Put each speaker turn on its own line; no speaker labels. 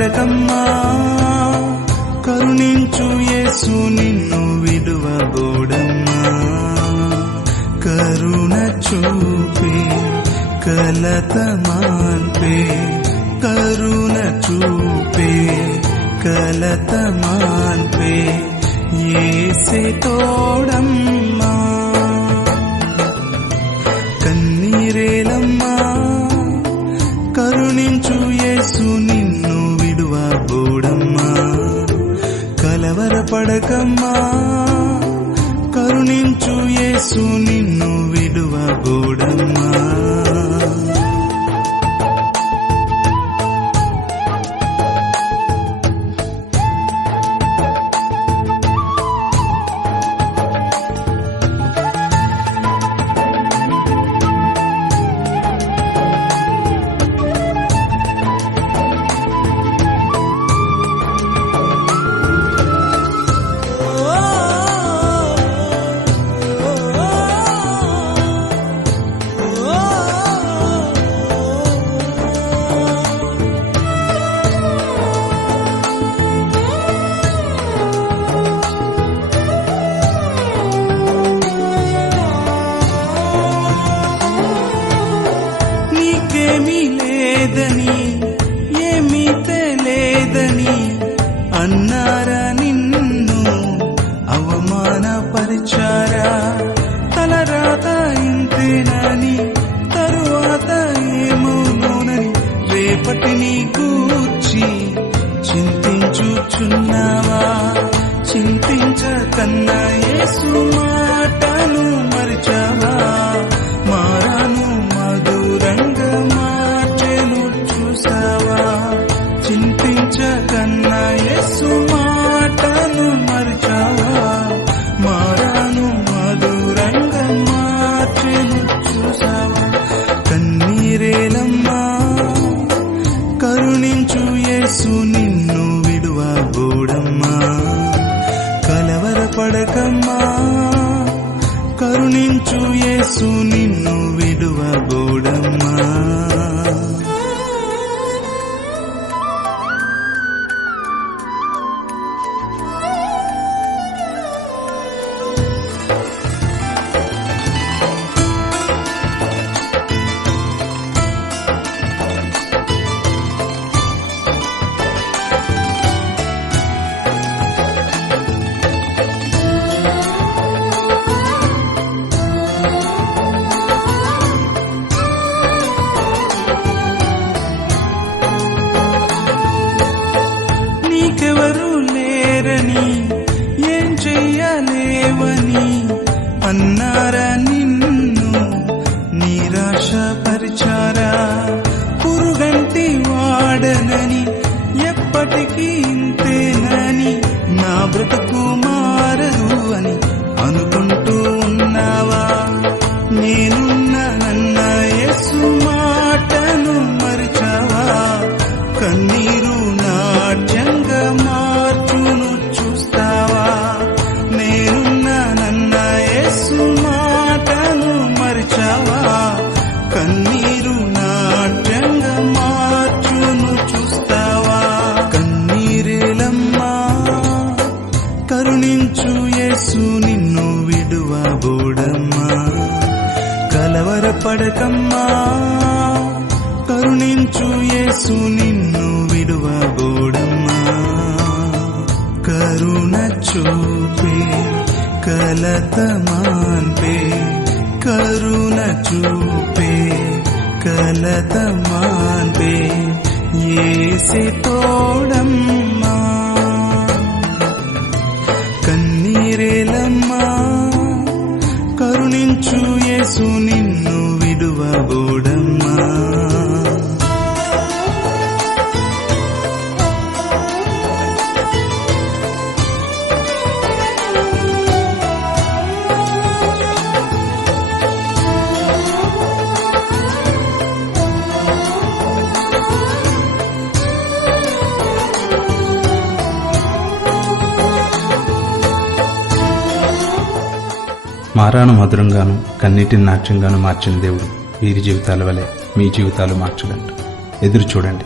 కలవరపడకమ్మా కరుణించు యేసు నిన్ను విడువబోడమ్మా. కరుణ చూపే కలత మాన్పే కరుణ చూపే కలత మాన్పే ఏసే తోడమ్మా. పడకమ్మా కరుణించు యేసు నిన్ను విడువబోడమ్మా యేసు యేసు నిన్ను విడువబోడమ్మా. వాడనని ఎప్పటికీ ఇంతేనని నా బ్రతుకు మారదు అని కలవరపడకమ్మా కరుణించు యేసు నిన్ను విడువబోడమ్మా. కరుణ చూపే కలత మాన్పే కరుణ చూపే కలత మాన్పే ఏసే తోడమ్మా.
మారాను మధురంగాను కన్నీటిని నాట్యంగాను మార్చిన దేవుడు వీరి జీవితాల వలె మీ జీవితాలు మార్చగలడు. ఎదురు చూడండి.